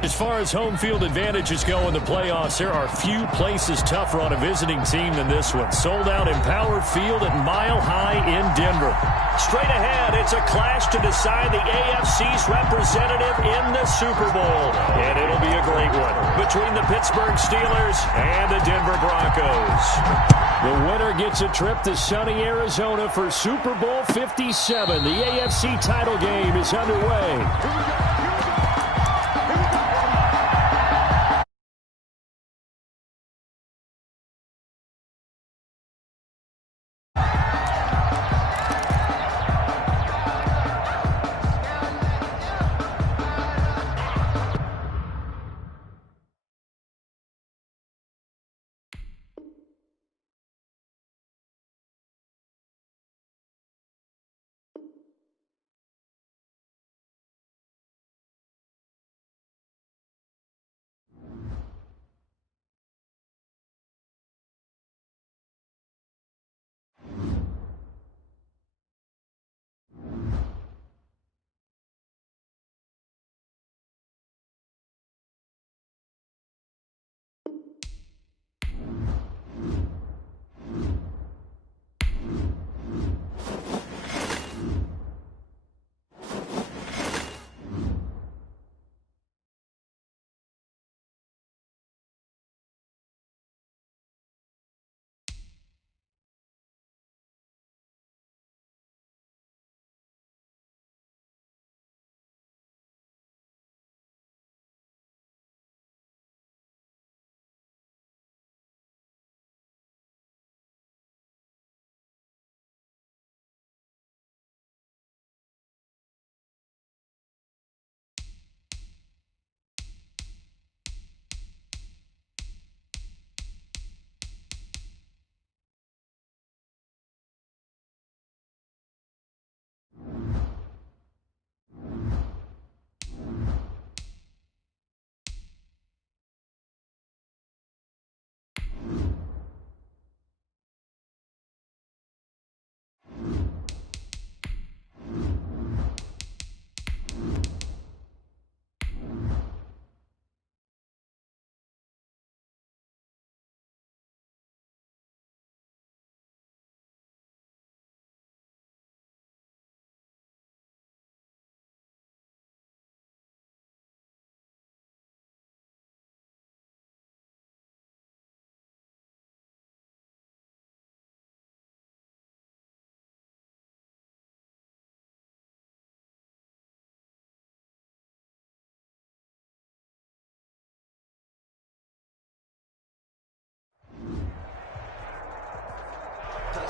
As far as home field advantages go in the playoffs, there are few places tougher on a visiting team than this one. Sold out Empower Field at Mile High in Denver. Straight ahead, it's a clash to decide the AFC's representative in the Super Bowl. And it'll be a great one between the Pittsburgh Steelers and the Denver Broncos. The winner gets a trip to sunny Arizona for Super Bowl 57. The AFC title game is underway.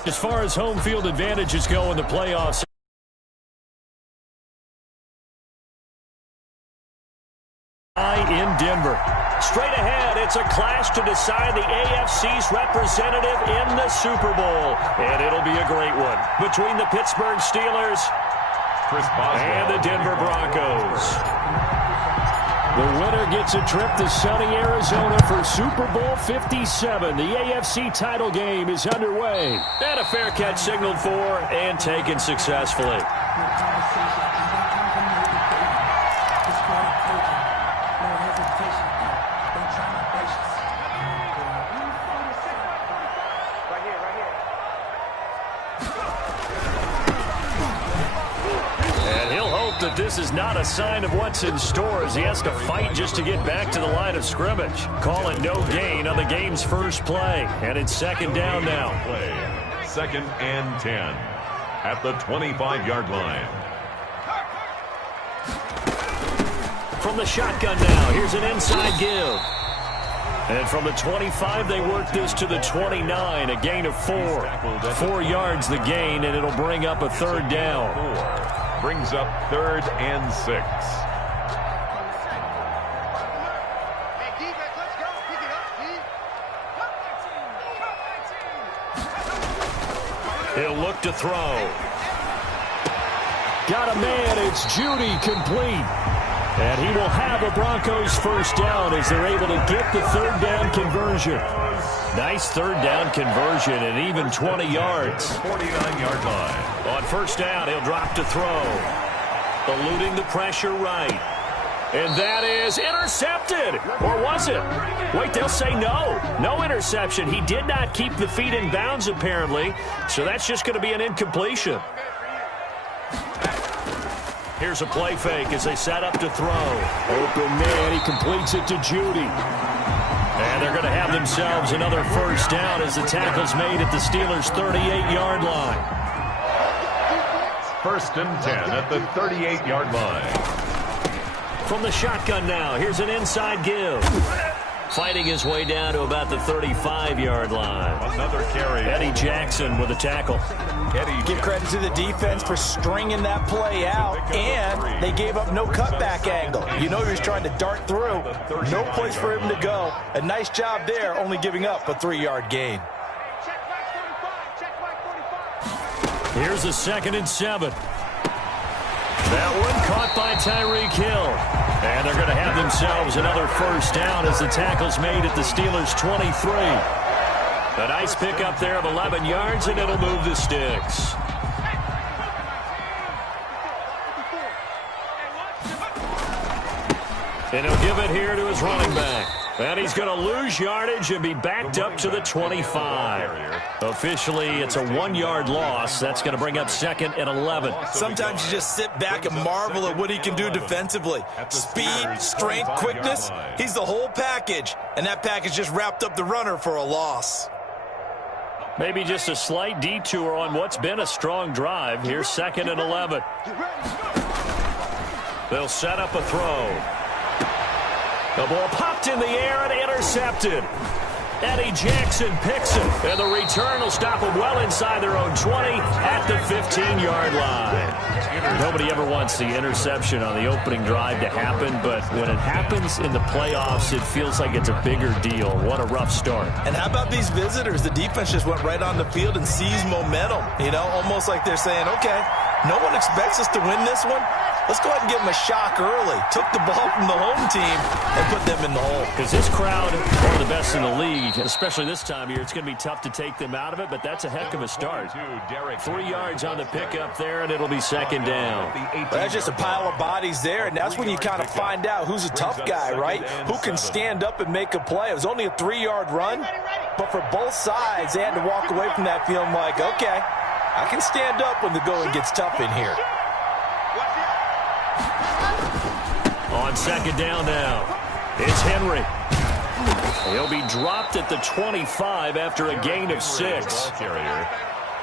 As far as home field advantages go in the playoffs, in Denver. Straight ahead, it's a clash to decide the AFC's representative in the Super Bowl. And it'll be a great one between the Pittsburgh Steelers and the Denver Broncos. The winner gets a trip to sunny Arizona for Super Bowl 57. The AFC title game is underway. And a fair catch signaled for and taken successfully. That this is not a sign of what's in store as he has to fight just to get back to the line of scrimmage. Call it no gain on the game's first play. And it's second down now. Second and 10 at the 25-yard line. From the shotgun now, here's an inside give. And from the 25, they work this to the 29, a gain of 4. 4 yards the gain, and it'll bring up a third down. Brings up 3rd and 6. He'll look to throw. Got a man, it's Judy, complete. And he will have a Broncos first down as they're able to get the third down conversion. Nice third down conversion and even 20 yards. 49-yard line. On first down, he'll drop to throw. Eluding the pressure right. And that is intercepted. Or was it? Wait, they'll say no. No interception. He did not keep the feet in bounds, apparently. So that's just going to be an incompletion. Here's a play fake as they set up to throw. Open man. He completes it to Judy. And they're going to have themselves another first down as the tackle's made at the Steelers' 38-yard line. 1st and 10 at the 38-yard line. From the shotgun now, here's an inside give. Fighting his way down to about the 35-yard line. Another carry. Eddie Jackson with a tackle. Give credit to the defense for stringing that play out, and they gave up no cutback angle. You know he was trying to dart through. No place for him to go. A nice job there, only giving up a 3-yard gain. Here's a 2nd and 7. That one caught by Tyreek Hill. And they're going to have themselves another first down as the tackle's made at the Steelers' 23. A nice pickup there of 11 yards, and it'll move the sticks. And he'll give it here to his running back. And he's going to lose yardage and be backed up to the 25. Officially, it's a 1-yard loss. That's going to bring up 2nd and 11. Sometimes you just sit back and marvel at what he can do defensively. Speed, strength, quickness. He's the whole package. And that package just wrapped up the runner for a loss. Maybe just a slight detour on what's been a strong drive. Here's 2nd and 11. They'll set up a throw. The ball popped in the air and intercepted. Eddie Jackson picks it, and the return will stop them well inside their own 20 at the 15-yard line. Nobody ever wants the interception on the opening drive to happen, but when it happens in the playoffs, it feels like it's a bigger deal. What a rough start. And how about these visitors? The defense just went right on the field and seized momentum. You know, almost like they're saying, okay, no one expects us to win this one. Let's go ahead and give them a shock early. Took the ball from the home team and put them in the hole. Because this crowd, one of the best in the league, especially this time of year, it's going to be tough to take them out of it, but that's a heck of a start. 3 yards on the pickup there, and it'll be 2nd down. Well, that's just a pile of bodies there, and that's when you kind of find out who's a tough guy, right? Who can stand up and make a play. It was only a 3-yard run, but for both sides, they had to walk away from that feeling like, okay, I can stand up when the going gets tough in here. On 2nd down now, it's Henry. He'll be dropped at the 25 after a gain of 6. All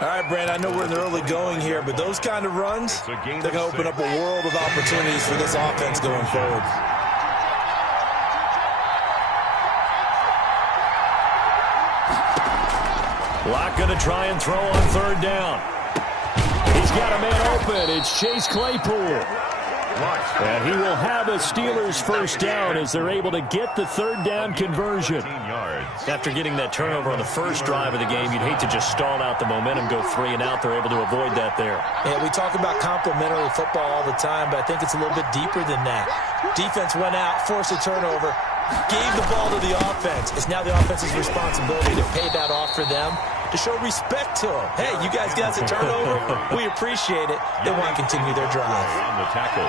right, Brand, I know we're in the early going here, but those kind of runs, they're going to open up a world of opportunities for this offense going forward. Locke going to try and throw on 3rd down. He's got a man open. It's Chase Claypool. And he will have a Steelers first down as they're able to get the 3rd down conversion. After getting that turnover on the first drive of the game, you'd hate to just stall out the momentum, go 3 and out. They're able to avoid that there. Yeah, we talk about complementary football all the time, but I think it's a little bit deeper than that. Defense went out, forced a turnover, gave the ball to the offense. It's now the offense's responsibility to pay that off for them, to show respect to them. Hey, you guys got a turnover. We appreciate it. They want to continue their drive. On the tackle.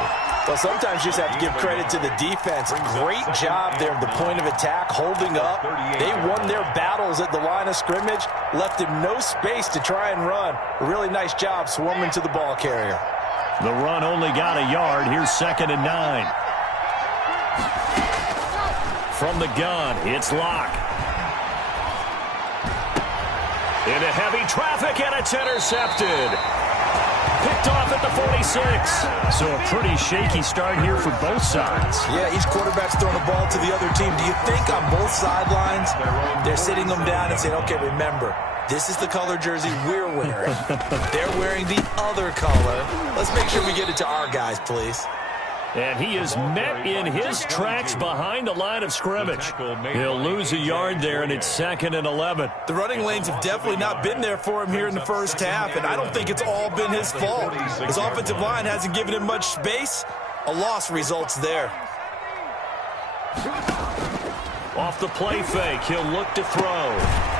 Well, sometimes you just have to give credit to the defense. Great job there at the point of attack, holding up. They won their battles at the line of scrimmage, left him no space to try and run. A really nice job swarming to the ball carrier. The run only got a yard. Here's 2nd and 9. From the gun, it's Locke. Into heavy traffic, and it's intercepted. Picked off at the 46. So a pretty shaky start here for both sides. Yeah, each quarterback's throwing the ball to the other team. Do you think on both sidelines they're sitting them down and saying, okay, remember, this is the color jersey we're wearing. They're wearing the other color. Let's make sure we get it to our guys, please. And he is met in his tracks behind the line of scrimmage. He'll lose a yard there, and it's 2nd and 11. The running lanes have definitely not been there for him here in the first half, and I don't think it's all been his fault. His offensive line hasn't given him much space. A loss results there. Off the play fake, he'll look to throw.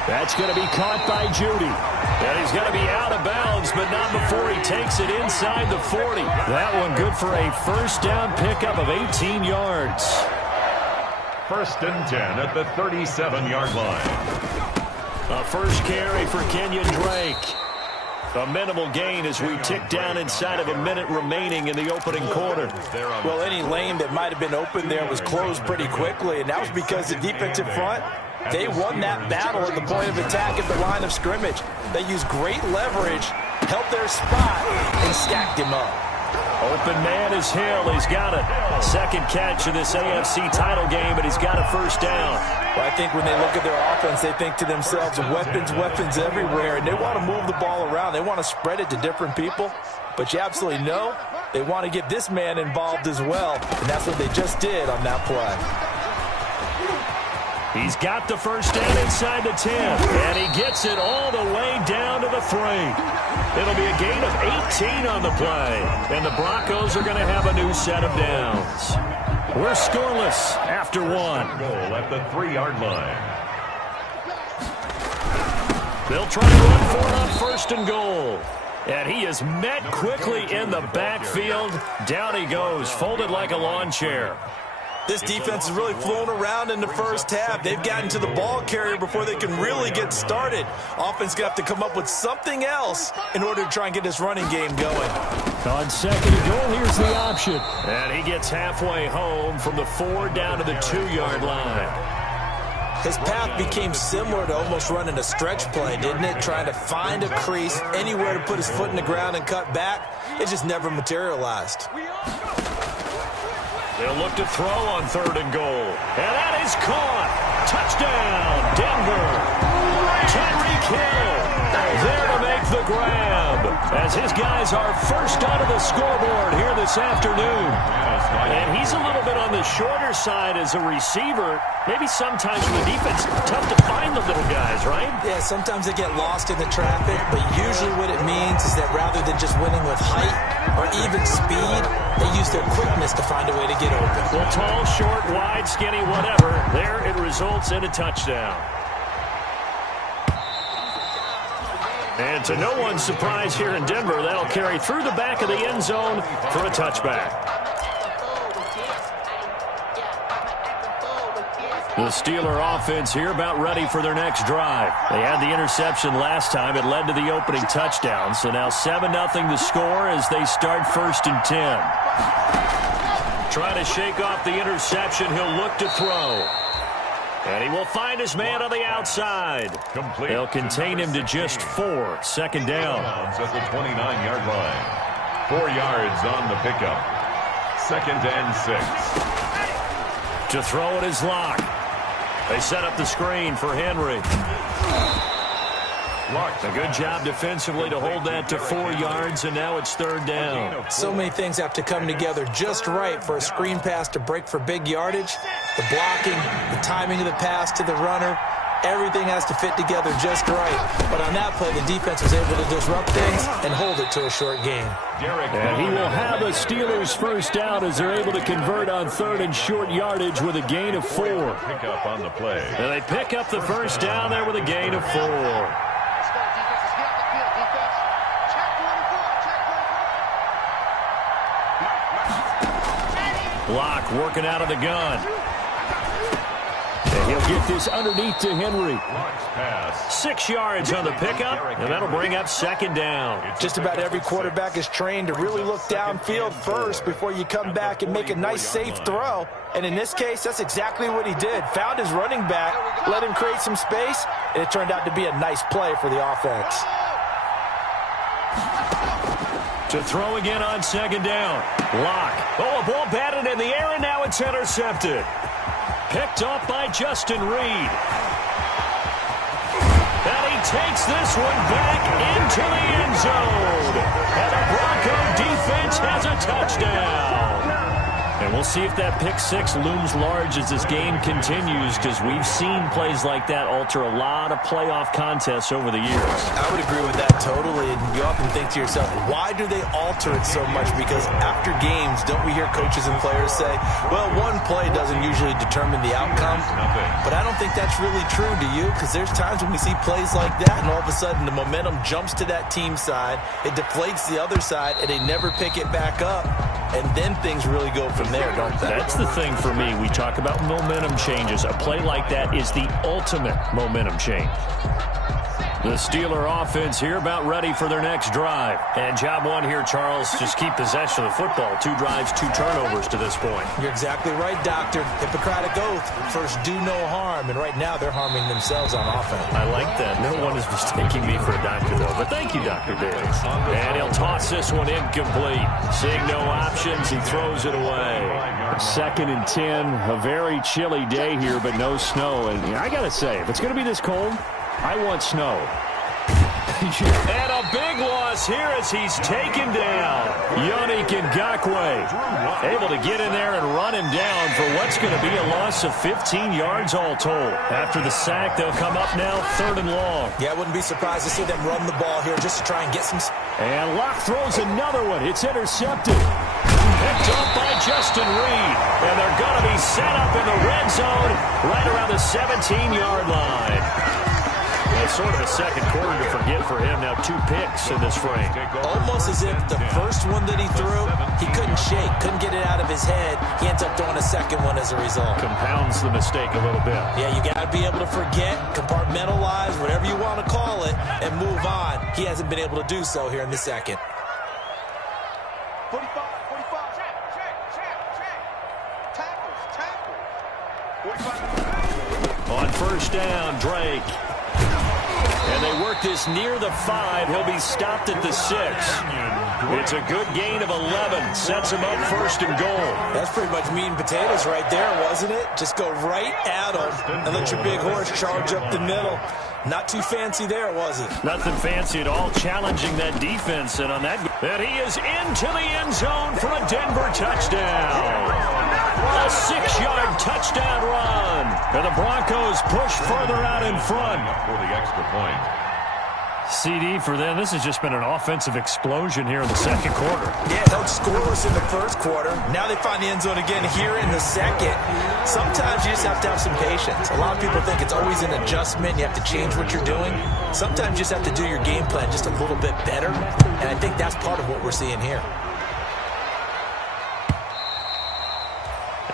That's going to be caught by Judy. And he's going to be out of bounds, but not before he takes it inside the 40. That one good for a first down pickup of 18 yards. 1st and 10 at the 37-yard line. A first carry for Kenyon Drake. A minimal gain as we tick down inside of a minute remaining in the opening quarter. Well, any lane that might have been open there was closed pretty quickly, and that was because the defensive front, they won that battle at the point of attack at the line of scrimmage. They used great leverage, held their spot, and stacked him up. Open man is Hill. He's got it. Second catch of this AFC title game, but he's got a first down. Well, I think when they look at their offense, they think to themselves, weapons, weapons everywhere, and they want to move the ball around. They want to spread it to different people, but you absolutely know they want to get this man involved as well, and that's what they just did on that play. He's got the first down inside the 10, and he gets it all the way down to the 3. It'll be a gain of 18 on the play, and the Broncos are going to have a new set of downs. We're scoreless after 1. Goal at the 3-yard line. They'll try to run for it on 1st and goal. And he is met quickly in the backfield. Down he goes, folded like a lawn chair. This defense is really flown around in the first half. They've gotten to the ball carrier before they can really get started. Offense going to have to come up with something else in order to try and get this running game going. On 2nd and goal, here's the option. And he gets halfway home from the 4 down to the 2-yard line. His path became similar to almost running a stretch play, didn't it? Trying to find a crease, anywhere to put his foot in the ground and cut back. It just never materialized. They'll look to throw on 3rd and goal. And that is caught. Touchdown, Denver. Tyreek Hill there to make the grab as his guys are first onto the scoreboard here this afternoon. And he's a little bit on the shorter side as a receiver. Maybe sometimes for the defense, tough to find the little guys, right? Yeah, sometimes they get lost in the traffic, but usually what it means is that rather than just winning with height or even speed, they use their quickness to find a way to get open. Well, tall, short, wide, skinny, whatever, there it results in a touchdown. And to no one's surprise here in Denver, that'll carry through the back of the end zone for a touchback. The Steeler offense here about ready for their next drive. They had the interception last time. It led to the opening touchdown. So now 7-0 the score as they start 1st and 10. Trying to shake off the interception. He'll look to throw. And he will find his man on the outside. Complete. They'll contain him to just 4. 2nd down. At the 29-yard line. 4 yards on the pickup. 2nd and 6. To throw it is Locke. They set up the screen for Henry. A good job defensively to hold that to 4 yards, and now it's 3rd down. So many things have to come together just right for a screen pass to break for big yardage. The blocking, the timing of the pass to the runner, everything has to fit together just right. But on that play, the defense was able to disrupt things and hold it to a short gain. And he will have a Steelers first down as they're able to convert on 3rd and short yardage with a gain of 4. Pick up on the play. And they pick up the first down there with a gain of 4. Locke working out of the gun. And he'll get this underneath to Henry. 6 yards on the pickup, and that'll bring up 2nd down. Just about every quarterback is trained to really look downfield first before you come back and make a nice, safe throw. And in this case, that's exactly what he did. Found his running back, let him create some space, and it turned out to be a nice play for the offense. To throw again on 2nd down. Locke. Oh, a ball batted in the air, and now it's intercepted. Picked off by Justin Reed. And he takes this one back into the end zone. And the Bronco defense has a touchdown. And We'll see if that pick six looms large as this game continues, because we've seen plays like that alter a lot of playoff contests over the years. I would agree with that totally. And you often think to yourself, why do they alter it so much? Because after games, don't we hear coaches and players say, well, one play doesn't usually determine the outcome. But I don't think that's really true, do you? Because there's times when we see plays like that, and all of a sudden the momentum jumps to that team side, it deflates the other side, and they never pick it back up. And then things really go from there, don't they? That's the thing for me. We talk about momentum changes. A play like that is the ultimate momentum change. The Steeler offense here about ready for their next drive. And job one here, Charles, just keep possession of the football. 2 drives, 2 turnovers to this point. You're exactly right, Doctor. Hippocratic oath. First, do no harm. And right now, they're harming themselves on offense. I like that. No one is mistaking me for a doctor, though. But thank you, Dr. Davis. And he'll toss this one incomplete. Seeing no options, he throws it away. 2nd and 10. A very chilly day here, but no snow. And I got to say, if it's going to be this cold, I want snow. And a big loss here as he's taken down. Yannick Ngakoue able to get in there and run him down for what's going to be a loss of 15 yards all told. After the sack, they'll come up now 3rd and long. Yeah, I wouldn't be surprised to see them run the ball here just to try and get some... And Locke throws another one. It's intercepted. Picked up by Justin Reed. And they're going to be set up in the red zone right around the 17-yard line. It's sort of a second quarter to forget for him. Now 2 picks in this frame. Almost as if the first one that he threw, he couldn't shake, couldn't get it out of his head. He ends up throwing a second one as a result. Compounds the mistake a little bit. Yeah, you got to be able to forget, compartmentalize, whatever you want to call it, and move on. He hasn't been able to do so here in the second. 45. Tackles. On first down, Drake. And they work this near the 5. He'll be stopped at the 6. It's a good gain of 11. Sets him up 1st and goal. That's pretty much meat and potatoes right there, wasn't it? Just go right at him and let your big horse charge up the middle. Not too fancy there, was it? Nothing fancy at all, challenging that defense. And on that, and he is into the end zone for a Denver touchdown. A 6-yard touchdown run. And the Broncos push further out in front. For the extra point. CD for them. This has just been an offensive explosion here in the second quarter. Yeah, held scoreless in the first quarter. Now they find the end zone again here in the second. Sometimes you just have to have some patience. A lot of people think it's always an adjustment. You have to change what you're doing. Sometimes you just have to do your game plan just a little bit better. And I think that's part of what we're seeing here.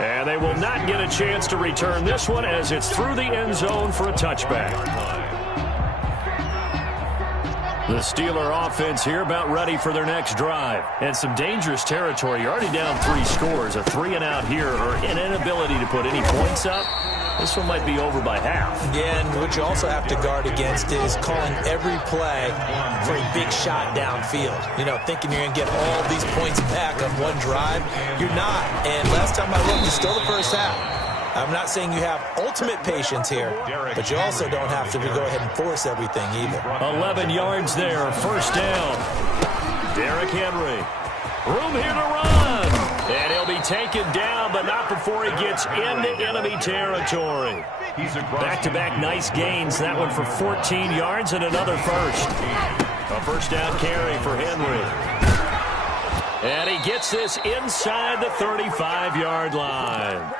And they will not get a chance to return this one as it's through the end zone for a touchback. The Steeler offense here about ready for their next drive. And some dangerous territory. You're already down 3 scores. A 3-and-out here or an inability to put any points up. This one might be over by half. Yeah, and what you also have to guard against is calling every play for a big shot downfield. You know, thinking you're going to get all these points back on one drive. You're not. And last time I looked, it's still the first half. I'm not saying you have ultimate patience here, but you also don't have to go ahead and force everything either. 11 yards there, 1st down. Derrick Henry. Room here to run. And he'll be taken down, but not before he gets into enemy territory. Back-to-back nice gains. That one for 14 yards and another first. A 1st down carry for Henry. And he gets this inside the 35-yard line.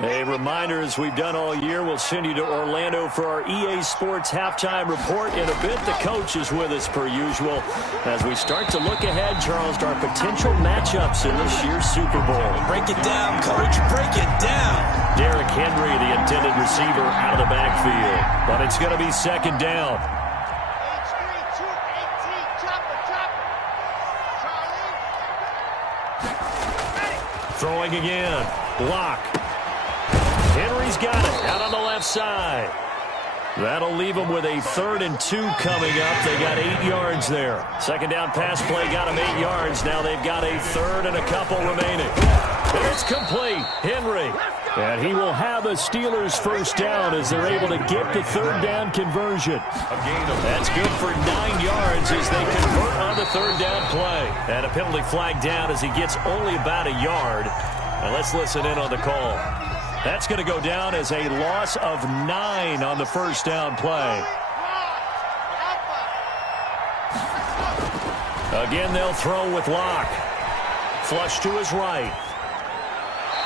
A reminder, as we've done all year, we'll send you to Orlando for our EA Sports halftime report. In a bit, the coach is with us per usual as we start to look ahead, Charles, to our potential matchups in this year's Super Bowl. Break it down, coach. Break it down. Derrick Henry, the intended receiver, out of the backfield. But it's going to be 2nd down. Throwing again. Block. Henry's got it out on the left side. That'll leave them with a 3rd and 2 coming up. They got 8 yards there. 2nd down pass play got them 8 yards. Now they've got a 3rd and a couple remaining. There It's complete. Henry. And he will have a Steelers first down as they're able to get the third down conversion. That's good for 9 yards as they convert on the third down play. And a penalty flag down as he gets only about a yard. And let's listen in on the call. That's going to go down as a loss of 9 on the first down play. Again, they'll throw with Locke. Flush to his right.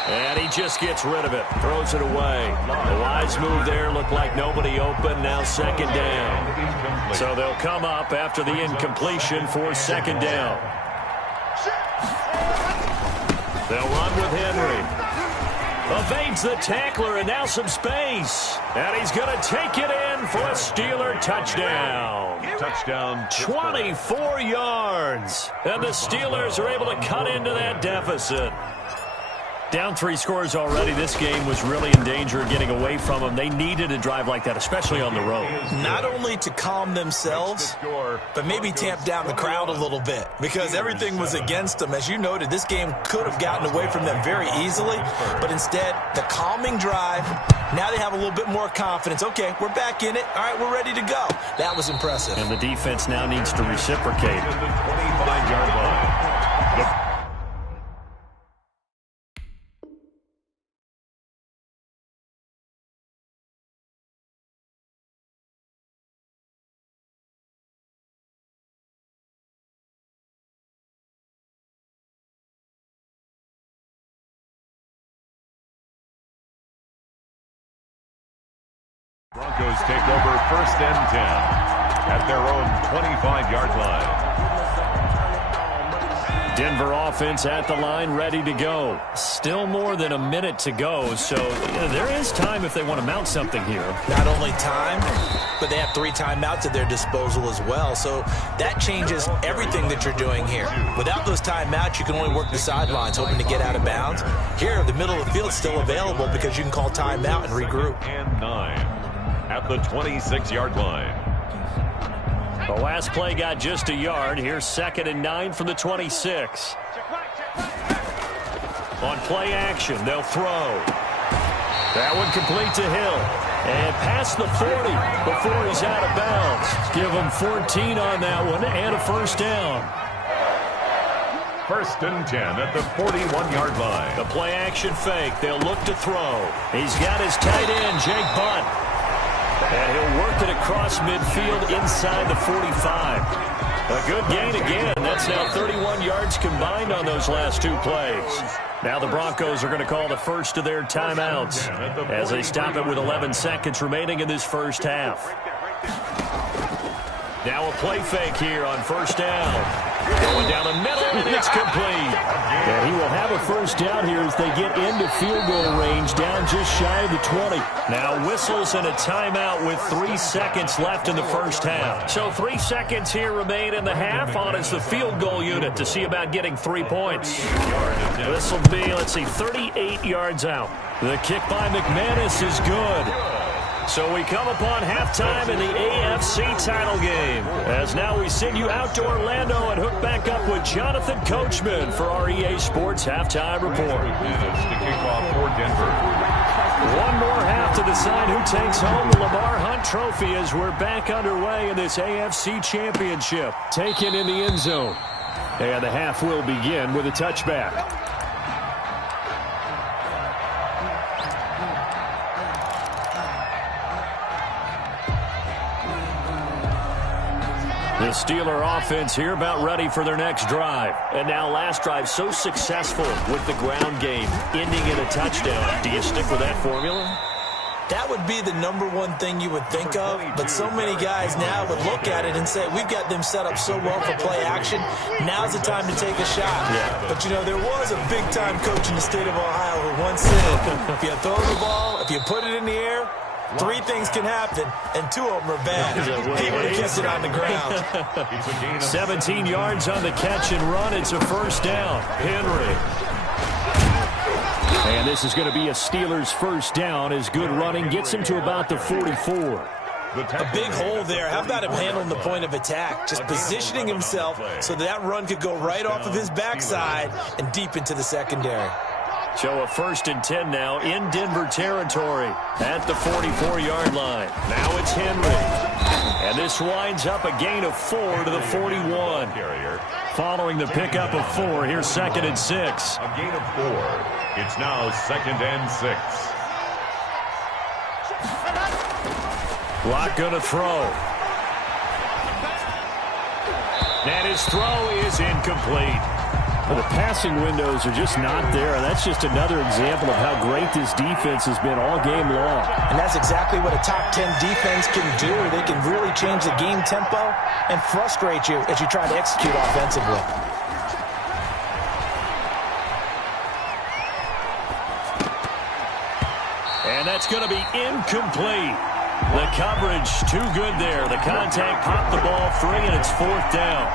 And he just gets rid of it. Throws it away. A wise move there. Looked like nobody open. Now second down. So they'll come up after the incompletion for second down. They'll run with Henry. Evades the tackler, and now some space. And he's going to take it in for a Steeler touchdown. Touchdown. 24 yards. And the Steelers are able to cut into that deficit. Down 3 scores already. This game was really in danger of getting away from them. They needed a drive like that, especially on the road. Not only to calm themselves, but maybe tamp down the crowd a little bit because everything was against them. As you noted, this game could have gotten away from them very easily, but instead, the calming drive, now they have a little bit more confidence. Okay, we're back in it. All right, we're ready to go. That was impressive. And the defense now needs to reciprocate. The 25-yard line. Broncos take over first and 10 at their own 25-yard line. Denver offense at the line, ready to go. Still more than a minute to go, so there is time if they want to mount something here. Not only time, but they have 3 timeouts at their disposal as well, so that changes everything that you're doing here. Without those timeouts, you can only work the sidelines, hoping to get out of bounds. Here, the middle of the field is still available because you can call timeout and regroup. And 9 at the 26-yard line. The last play got just a yard. Here's second and 9 from the 26. On play action, they'll throw. That one complete to Hill. And past the 40 before he's out of bounds. Give him 14 on that one and a first down. First and 10 at the 41-yard line. The play action fake. They'll look to throw. He's got his tight end, Jake Butt. And he'll work it across midfield inside the 45. A good gain again. That's now 31 yards combined on those last 2 plays. Now the Broncos are going to call the first of their timeouts as they stop it with 11 seconds remaining in this first half. Now a play fake here on first down. Going down the middle, and it's complete. And he will have a first down here as they get into field goal range, down just shy of the 20. Now whistles and a timeout with 3 seconds left in the first half. So 3 seconds here remain in the half on as the field goal unit to see about getting 3 points. This will be, 38 yards out. The kick by McManus is good. So we come upon halftime in the AFC title game. As now we send you out to Orlando and hook back up with Jonathan Coachman for our EA Sports Halftime Report. To kick off for Denver. One more half to decide who takes home the Lamar Hunt Trophy as we're back underway in this AFC Championship. Taken in the end zone. And the half will begin with a touchback. The Steeler offense here about ready for their next drive. And now last drive so successful with the ground game, ending in a touchdown. Do you stick with that formula? That would be the #1 thing you would think of, but so many guys now would look at it and say, we've got them set up so well for play action, now's the time to take a shot. Yeah. But, there was a big-time coach in the state of Ohio who once said, if you throw the ball, if you put it in the air, 3 things can happen, and 2 of them are bad. He would have kissed it on the ground. 17 yards on the catch and run. It's a first down. Henry. And this is going to be a Steelers first down as good running gets him to about the 44. A big hole there. How about him handling the point of attack? Just positioning himself so that run could go right off of his backside and deep into the secondary. So a 1st and 10 now in Denver territory at the 44-yard line. Now it's Henry. And this winds up a gain of 4 to the 41. Following the pickup of 4, here's 2nd and 6. A gain of 4. It's now 2nd and 6. Locke going to throw. And his throw is incomplete. Well, the passing windows are just not there. That's just another example of how great this defense has been all game long. And that's exactly what a top 10 defense can do. They can really change the game tempo and frustrate you as you try to execute offensively. And that's going to be incomplete. The coverage too good there. The contact popped the ball free, and it's 4th down.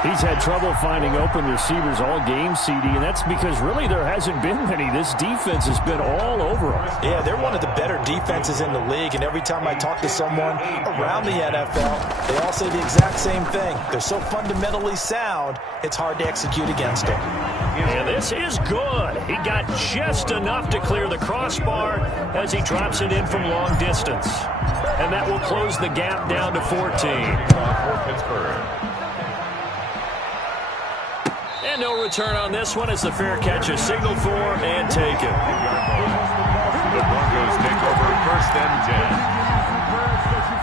He's had trouble finding open receivers all game, CD, and that's because really there hasn't been many. This defense has been all over them. Yeah, they're one of the better defenses in the league, and every time I talk to someone around the NFL, they all say the exact same thing. They're so fundamentally sound, it's hard to execute against them. And this is good. He got just enough to clear the crossbar as he drops it in from long distance. And that will close the gap down to 14. For Pittsburgh. And no return on this one as the fair catch is signaled for and taken. The Broncos take over 1st and 10.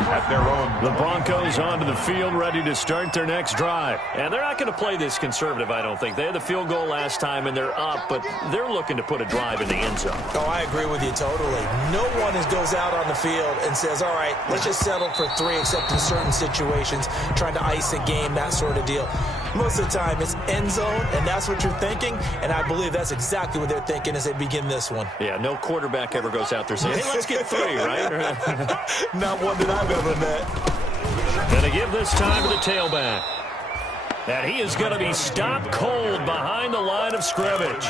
At their own. The Broncos onto the field, ready to start their next drive. And they're not going to play this conservative, I don't think. They had the field goal last time, and they're up, but they're looking to put a drive in the end zone. Oh, I agree with you totally. No one goes out on the field and says, all right, let's just settle for 3, except in certain situations, trying to ice a game, that sort of deal. Most of the time, it's end zone, and that's what you're thinking, and I believe that's exactly what they're thinking as they begin this one. Yeah, no quarterback ever goes out there saying, hey, let's get 3, right? Not one that I've ever met. Going to give this time to the tailback. And he is going to be stopped cold behind the line of scrimmage.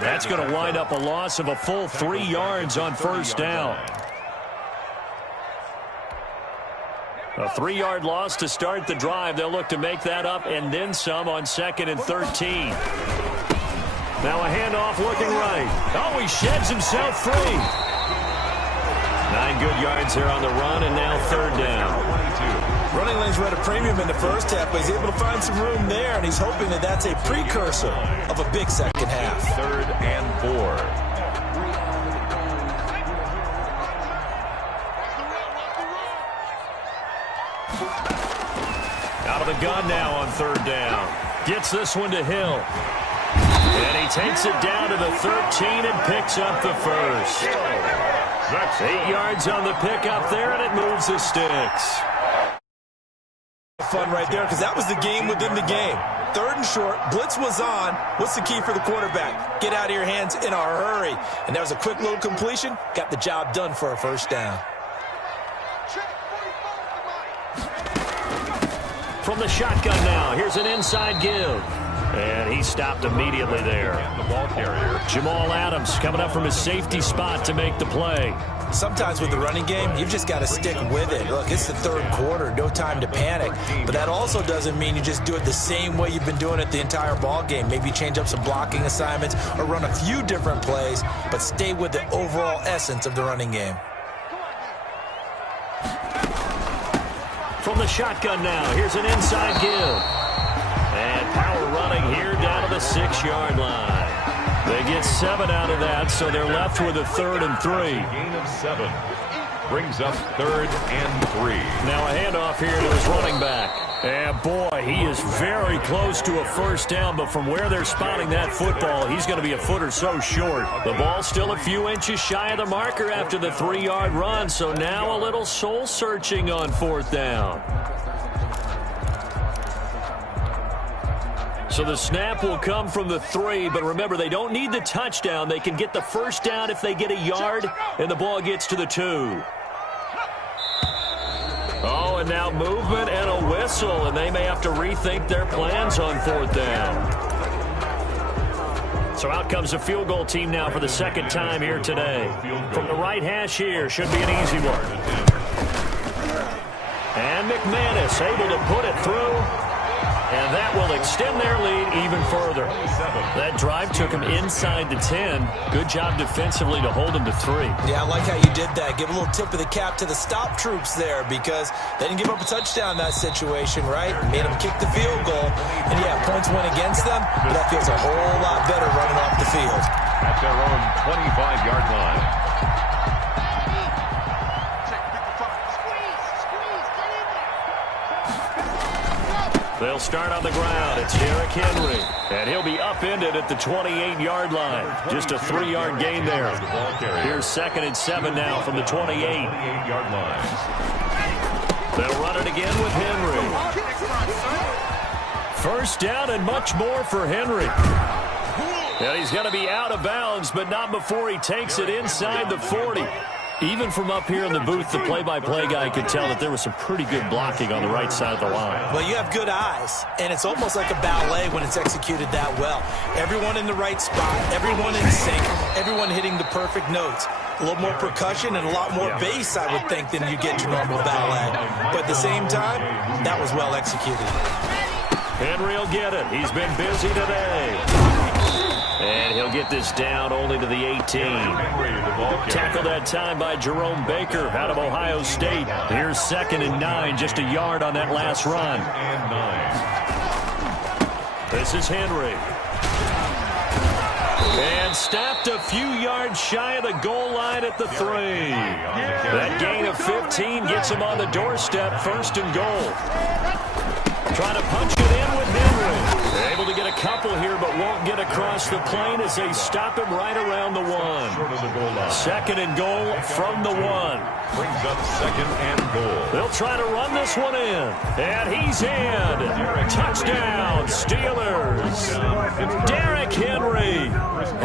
That's going to wind up a loss of a full 3 yards on 1st down. A 3-yard loss to start the drive. They'll look to make that up and then some on 2nd and 13. Now a handoff looking right. Oh, he sheds himself free. 9 good yards here on the run, and now 3rd down. Running lanes were at a premium in the first half, but he's able to find some room there, and he's hoping that that's a precursor of a big second half. 3rd and 4. Out of the gun now on 3rd down. Gets this one to Hill. And he takes it down to the 13 and picks up the 1st. That's 8 yards on the pickup there, and it moves the sticks. Fun right there, because that was the game within the game. 3rd and short, blitz was on. What's the key for the quarterback? Get out of your hands in a hurry. And that was a quick little completion. Got the job done for a 1st down. From the shotgun now, here's an inside give. And he stopped immediately there. The ball carrier. Jamal Adams coming up from his safety spot to make the play. Sometimes with the running game, you've just got to stick with it. Look, it's the 3rd quarter, no time to panic. But that also doesn't mean you just do it the same way you've been doing it the entire ball game. Maybe change up some blocking assignments or run a few different plays, but stay with the overall essence of the running game. From the shotgun now, here's an inside give. And power running here down to the 6-yard line. They get 7 out of that, so they're left with a 3rd and 3. Gain of 7. Brings up 3rd and 3. Now a handoff here to his running back. And boy, he is very close to a 1st down, but from where they're spotting that football, he's going to be a foot or so short. The ball's still a few inches shy of the marker after the 3-yard run, so now a little soul-searching on 4th down. So the snap will come from the 3, but remember, they don't need the touchdown. They can get the 1st down if they get a yard, and the ball gets to the 2. Oh, and now movement and a whistle, and they may have to rethink their plans on 4th down. So out comes the field goal team now for the 2nd time here today. From the right hash here, should be an easy one. And McManus able to put it through. And that will extend their lead even further. That drive took them inside the 10. Good job defensively to hold them to 3. Yeah, I like how you did that. Give a little tip of the cap to the stop troops there because they didn't give up a touchdown in that situation, right? Made them kick the field goal. And, yeah, points went against them, but that feels a whole lot better running off the field. At their own 25-yard line. They'll start on the ground. It's Derrick Henry. And he'll be upended at the 28-yard line. Just a 3-yard gain there. Here's 2nd and 7 now from the 28-yard line. They'll run it again with Henry. First down and much more for Henry. And he's going to be out of bounds, but not before he takes it inside the 40. Even from up here in the booth, the play-by-play guy could tell that there was some pretty good blocking on the right side of the line. Well, you have good eyes, and it's almost like a ballet when it's executed that well. Everyone in the right spot, everyone in sync, everyone hitting the perfect notes. A little more percussion and a lot more bass, I would think, than you get your normal ballet. But at the same time, that was well executed. Henry will get it. He's been busy today. And he'll get this down only to the 18. Tackled that time by Jerome Baker out of Ohio State. Here's 2nd and 9, just a yard on that last run. This is Henry. And stopped a few yards shy of the goal line at the 3. That gain of 15 gets him on the doorstep, 1st and goal. Trying to punch it in with Henry. They're able to get a couple here, but won't get across the plane as they stop him right around the 1. 2nd and goal from the 1. Brings up 2nd and goal. They'll try to run this one in. And he's in. Touchdown, Steelers. Derrick Henry.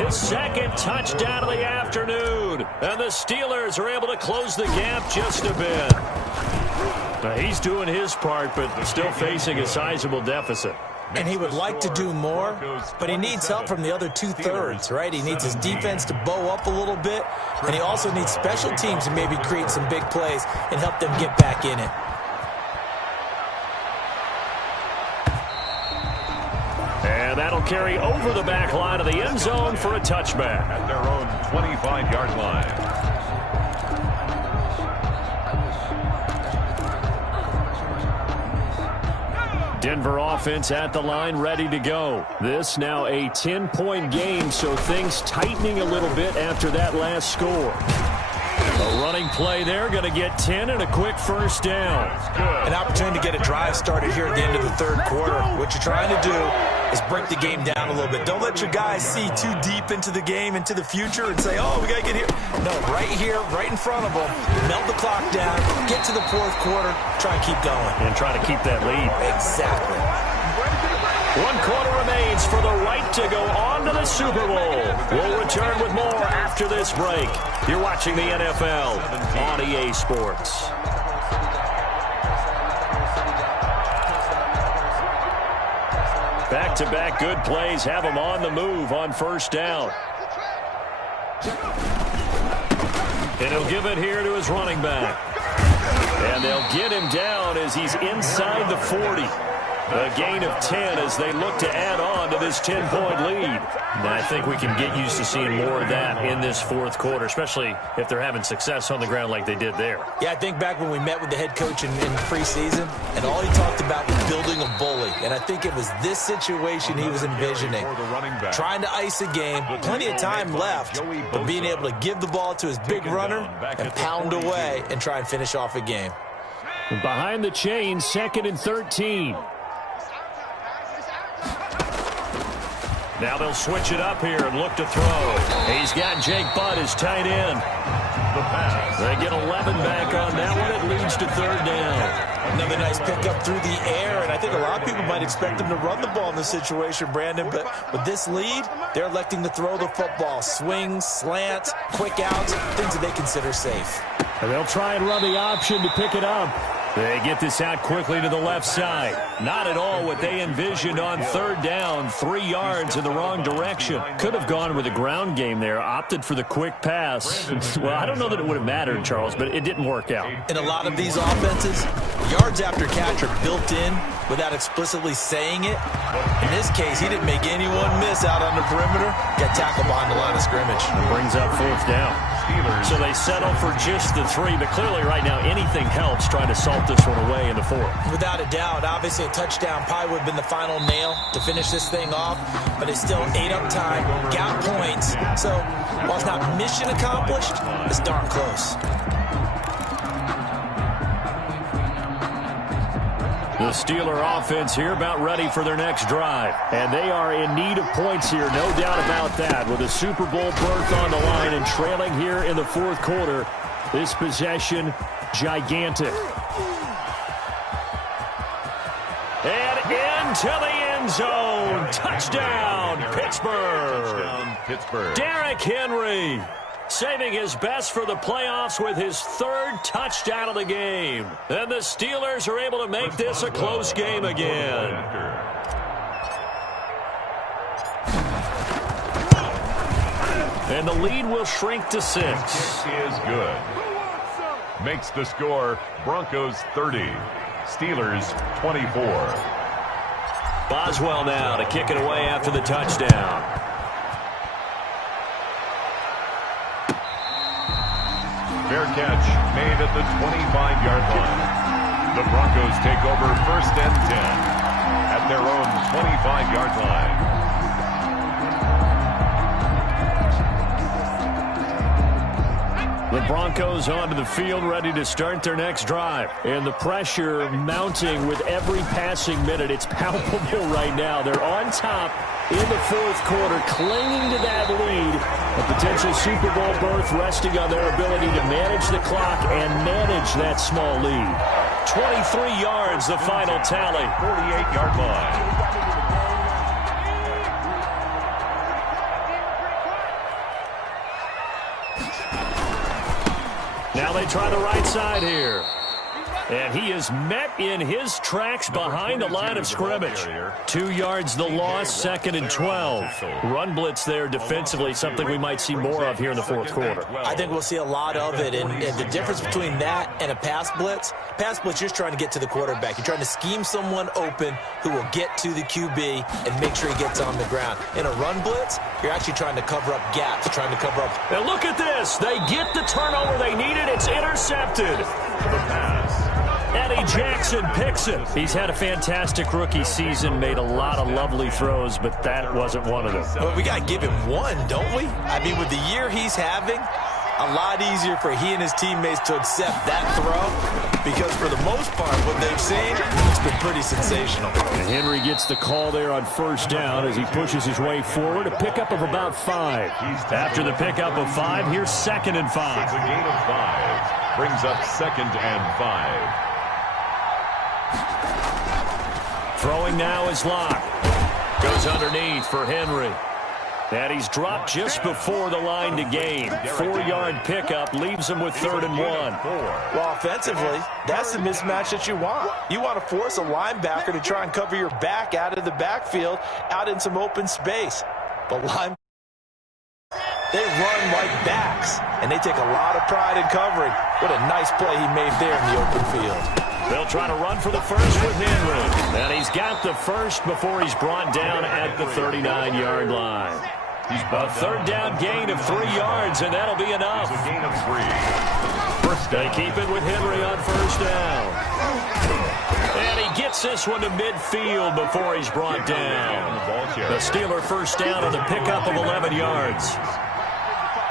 His 2nd touchdown of the afternoon. And the Steelers are able to close the gap just a bit. Now, he's doing his part, but still facing a sizable deficit. And he would like to do more, but he needs help from the other 2/3, right? He needs his defense to bow up a little bit, and he also needs special teams to maybe create some big plays and help them get back in it. And that'll carry over the back line of the end zone for a touchback. At their own 25-yard line. Denver offense at the line, ready to go. This now a 10-point game, so things tightening a little bit after that last score. A running play there, going to get 10 and a quick first down. An opportunity to get a drive started here at the end of the 3rd quarter. What you're trying to do is break the game down a little bit. Don't let your guys see too deep into the game, into the future, and say, oh, we got to get here. No, right here, right in front of them, melt the clock down, get to the 4th quarter, try and keep going. And try to keep that lead. Exactly. 1 quarter remains for the right to go on to the Super Bowl. We'll return with more after this break. You're watching the NFL on EA Sports. Back-to-back good plays have him on the move on first down. And he'll give it here to his running back. And they'll get him down as he's inside the 40. A gain of 10 as they look to add on to this 10-point lead. And I think we can get used to seeing more of that in this 4th quarter, especially if they're having success on the ground like they did there. Yeah, I think back when we met with the head coach in preseason, and all he talked about was building a bully. And I think it was this situation he was envisioning. Trying to ice a game, plenty of time left, but being able to give the ball to his big runner and pound away and try and finish off a game. Behind the chain, 2nd and 13. Now they'll switch it up here and look to throw. He's got Jake Butt as tight end. The pass. They get 11 back on that one. It leads to 3rd down. Another nice pickup through the air, and I think a lot of people might expect him to run the ball in this situation, Brandon, but with this lead, they're electing to throw the football. Swings, slants, quick outs, things that they consider safe. And they'll try and run the option to pick it up. They get this out quickly to the left side. Not at all what they envisioned on 3rd down. 3 yards in the wrong direction. Could have gone with a ground game there. Opted for the quick pass. Well, I don't know that it would have mattered, Charles, but it didn't work out. In a lot of these offenses, yards after catch are built in without explicitly saying it. In this case, he didn't make anyone miss out on the perimeter. Got tackled behind the line of scrimmage. It brings up 4th down. So they settle for just the 3, but clearly right now anything helps trying to salt this one away in the 4th. Without a doubt, obviously a touchdown probably would have been the final nail to finish this thing off, but it's still ate up time, got points. So while it's not mission accomplished, it's darn close. The Steeler offense here about ready for their next drive. And they are in need of points here, no doubt about that. With a Super Bowl berth on the line and trailing here in the 4th quarter, this possession gigantic. And into the end zone. Touchdown, Pittsburgh. Touchdown, Pittsburgh. Derrick Henry saving his best for the playoffs with his 3rd touchdown of the game. And the Steelers are able to make this a close game again. And the lead will shrink to 6. Is good. Makes the score Broncos 30, Steelers 24. Boswell now to kick it away after the touchdown. Fair catch made at the 25-yard line. The Broncos take over 1st and 10 at their own 25-yard line. The Broncos onto the field ready to start their next drive. And the pressure mounting with every passing minute. It's palpable right now. They're on top in the 4th quarter, clinging to that lead. A potential Super Bowl berth resting on their ability to manage the clock and manage that small lead. 23 yards, the final tally. 48-yard line. Now they try the right side here. And he is met in his tracks behind the line of scrimmage. 2 yards the loss, 2nd and 12. Run blitz there defensively, something we might see more of here in the 4th quarter. I think we'll see a lot of it. And the difference between that and a pass blitz, you're just trying to get to the quarterback. You're trying to scheme someone open who will get to the QB and make sure he gets on the ground. In a run blitz, you're actually trying to cover up gaps, trying to cover up. And look at this. They get the turnover they needed. It's intercepted. The pass. Eddie Jackson picks it. He's had a fantastic rookie season, made a lot of lovely throws, but that wasn't one of them. Well, we got to give him one, don't we? I mean, with the year he's having, a lot easier for he and his teammates to accept that throw because for the most part, what they've seen, it's been pretty sensational. And Henry gets the call there on 1st down as he pushes his way forward. A pickup of about 5. After the pickup of 5, here's 2nd and 5. It's a gain of 5. Brings up 2nd and 5. Throwing now is Locke. Goes underneath for Henry. And he's dropped just before the line to gain. 4-yard pickup leaves him with 3rd and 1. Well, offensively, that's the mismatch that you want. You want to force a linebacker to try and cover your back out of the backfield, out in some open space. But they run like backs, and they take a lot of pride in covering. What a nice play he made there in the open field. They'll try to run for the first with Henry. And he's got the first before he's brought down at the 39-yard line. A 3rd down gain of 3 yards, and that'll be enough. It's a gain of 3. They keep it with Henry on 1st down. And he gets this one to midfield before he's brought down. The Steeler 1st down on the pickup of 11 yards.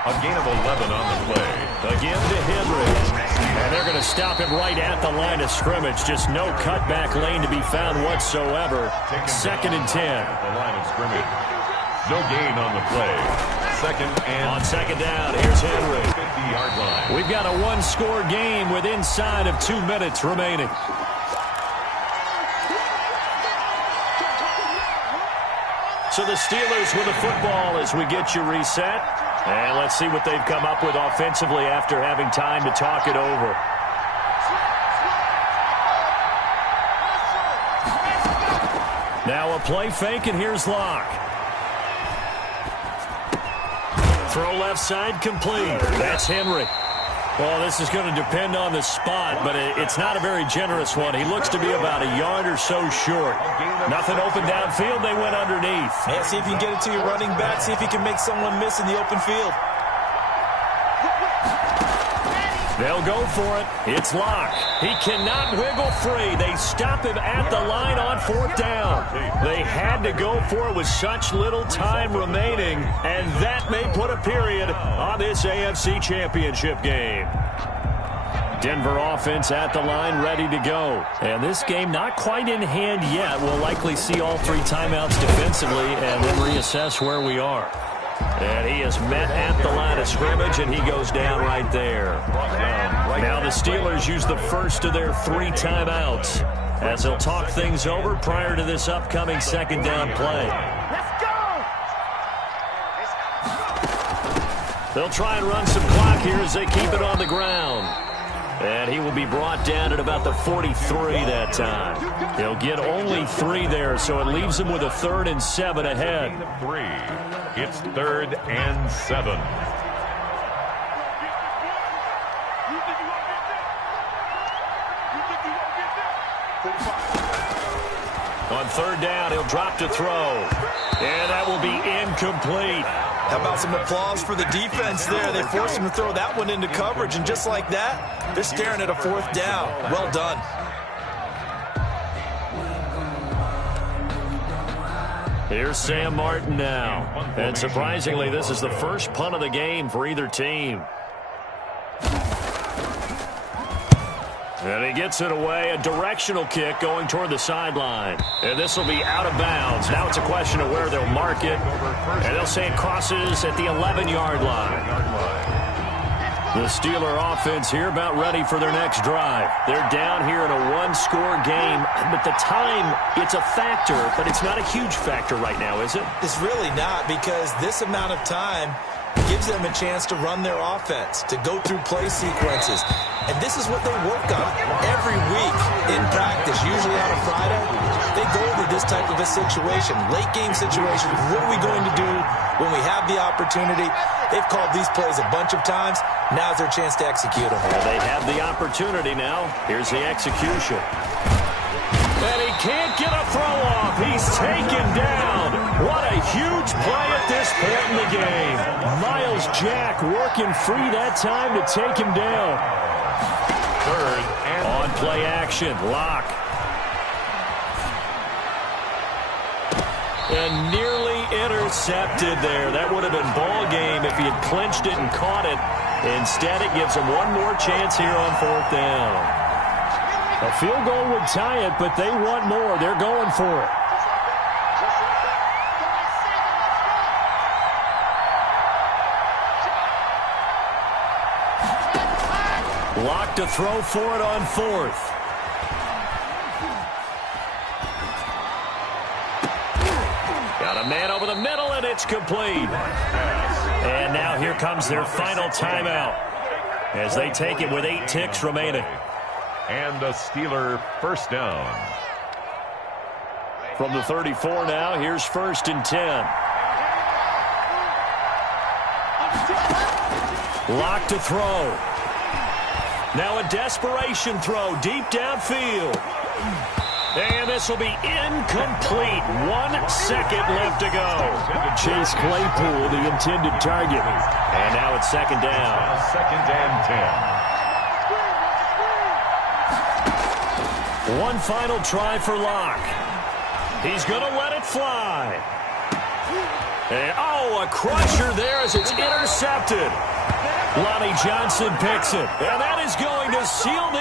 A gain of 11 on the play. Again to Henry. And they're going to stop him right at the line of scrimmage. Just no cutback lane to be found whatsoever. 2nd and 10. The line of scrimmage. No gain on the play. 2nd and... On 2nd down, here's Henry. 50-yard line. We've got a 1-score game with inside of 2 minutes remaining. So the Steelers with the football as we get you reset. And let's see what they've come up with offensively after having time to talk it over. Now a play fake, and here's Locke. Throw left side complete. That's Henry. Well, this is going to depend on the spot, but it's not a very generous one. He looks to be about a yard or so short. Nothing open downfield. They went underneath. Yeah, see if you can get it to your running back. See if you can make someone miss in the open field. They'll go for it. It's Locke. He cannot wiggle free. They stop him at the line on 4th down. They had to go for it with such little time remaining, and that may put a period on this AFC Championship game. Denver offense at the line, ready to go. And this game not quite in hand yet. We'll likely see all 3 timeouts defensively and then reassess where we are. And he is met at the line of scrimmage, and he goes down right there. Now the Steelers use the first of their 3 timeouts as they'll talk things over prior to this upcoming 2nd down play. Let's go! They'll try and run some clock here as they keep it on the ground. And he will be brought down at about the 43 that time. He'll get only 3 there, so it leaves him with a 3rd and 7 ahead. 3. It's 3rd and 7. On 3rd down, he'll drop to throw. And that will be incomplete. How about some applause for the defense there? They forced him to throw that one into coverage, and just like that, they're staring at a 4th down. Well done. Here's Sam Martin now. And surprisingly, this is the first punt of the game for either team. And he gets it away, a directional kick going toward the sideline. And this will be out of bounds. Now it's a question of where they'll mark it. And they'll say it crosses at the 11-yard line. The Steeler offense here about ready for their next drive. They're down here in a 1-score game. But the time, it's a factor, but it's not a huge factor right now, is it? It's really not, because this amount of time gives them a chance to run their offense, to go through play sequences. And this is what they work on every week in practice, usually on a Friday. They go over this type of a situation, late game situation. What are we going to do when we have the opportunity? They've called these plays a bunch of times. Now's their chance to execute them. Well, they have the opportunity now. Here's the execution. And he can't get a throw off. He's taken down. What a huge play at this point in the game. Miles Jack working free that time to take him down. 3rd and on play action. Locke. And nearly intercepted there. That would have been ball game if he had clinched it and caught it. Instead, it gives him one more chance here on 4th down. A field goal would tie it, but they want more. They're going for it. Locke to throw for it on 4th. Got a man over the middle, and it's complete. And now here comes their final timeout as they take it with 8 ticks remaining. And a Steeler 1st down. From the 34 now, here's 1st and 10. Locke to throw. Now a desperation throw deep downfield. And this will be incomplete. 1 second left to go. Chase Claypool, the intended target. And now it's 2nd down. 2nd and 10. One final try for Locke. He's going to let it fly. And, a crusher there as it's intercepted. Lonnie Johnson picks it. And that is going to seal the